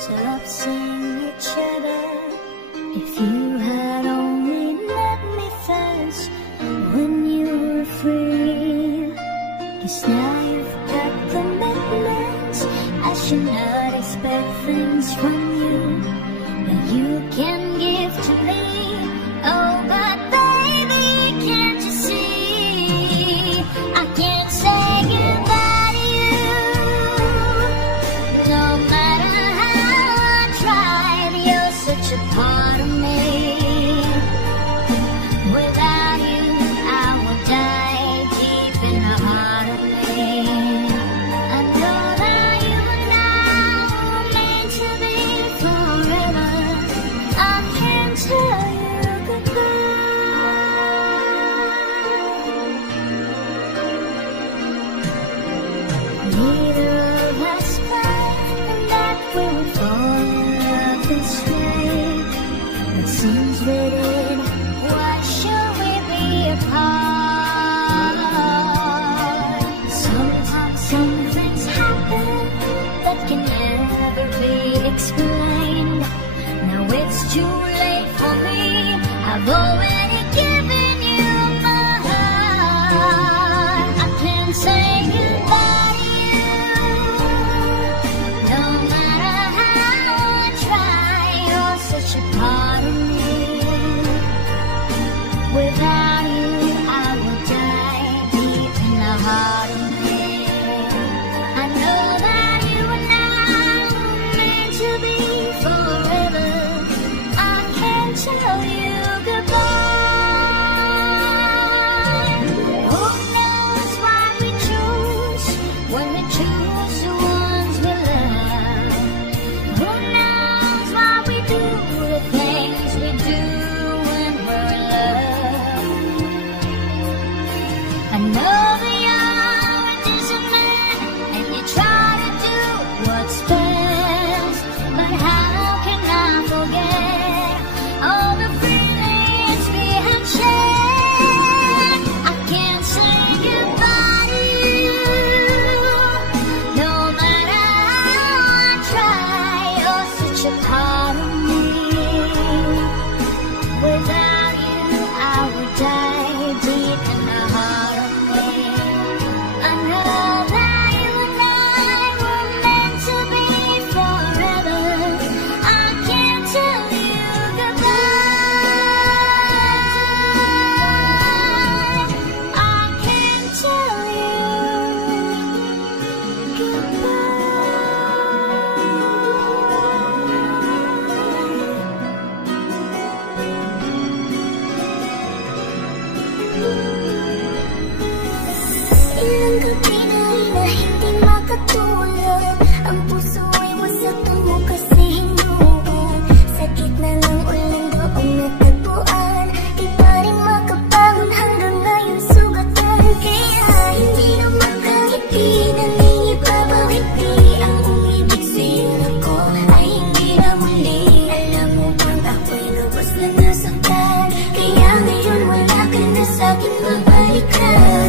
Stop seeing each other. If you had only let me first when you were free. 'Cause now you've got commitments. I should not expect things from you that you can give to me. Oh, but baby, can't you see? I can't say goodbye to you. No matter such a part of me. Without you, I will die deep in the heart of me. I know that you and I were meant to be forever. I can't tell you goodbye. Neither of us planned that we would fall in love this way. Since we did, why should we be apart? Sometimes some things happen that can never be explained. Now it's too late for me. I've already given you my heart. I can't say goodbye to you. No matter how I try, you're such a part of me. Without you, I will die deep in the heart of me. I know that you and I were meant to be forever. I can't tell you goodbye. Who knows why we choose when we choose the ones we love? Who knows why we do the things we do when we're in love? I know that you're a decent man and you try to do what's best, but how can I forget all the feelings we have shared? I can't say goodbye to you. No matter how I try, you're such a part of me. Without you, I would die deep in the heart of me. I know that you and I were meant to be forever. I can't tell you goodbye. I can't tell you Ilang gabi na rin na hindi makatulog. Ang puso ay wasak, tungo kasi hinuon. Sakit na lang ulang doong natagpuan. Di pa rin makabangon hanggang ngayon sugatan. Kaya hindi na makangiti, nangingipabawiti. Ang umibig sa'yo ako ay hindi na muli. Alam mo bang ako'y lubos na nasaktan? Kaya ngayon wala ka na sa'kin mabalikan.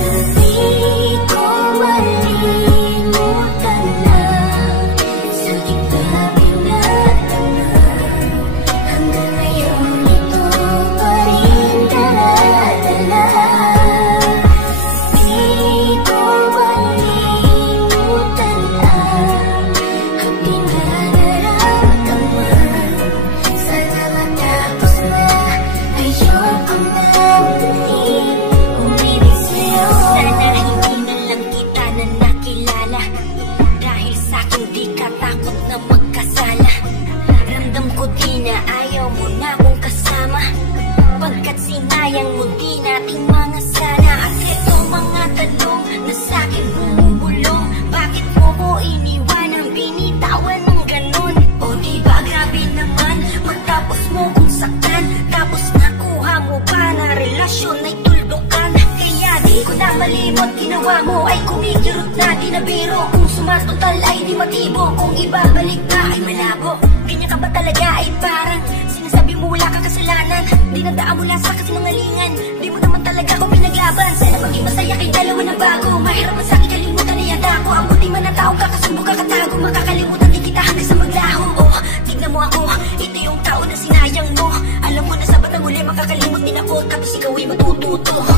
Sayang mo di nating mga sala. At ito mga tanong na sa'kin bumubulong. Bakit mo ko iniwanang binitawan ng ganon? O diba grabe naman matapos mo kong saktan. Tapos nakuha mo pa na relasyon ay tuldukan. Kaya di ko na malimot, ginawa mo ay kumikirot na di na biro. Kung man, total ay di matibo. Kung ibabalik ka ay malabo. Ganyan ka ba talaga ay parang sinasabi mo wala kang kasalanan. Dinadaan mo lang sa kasinungalingan. Di mo naman talaga ako pinaglaban. Sana maging masaya kay dalawa na bago. Mahirap man sa'kin kalimutan na yata ko. Ang buti man na tao kakasubo kakatago. Makakalimutan din kita hanggang sa maglaho. Oh, tignan mo ako, ito yung tao na sinayang mo. Alam mo na sa batang uli makakalimot din ako. Tapos ikaw ay matututo.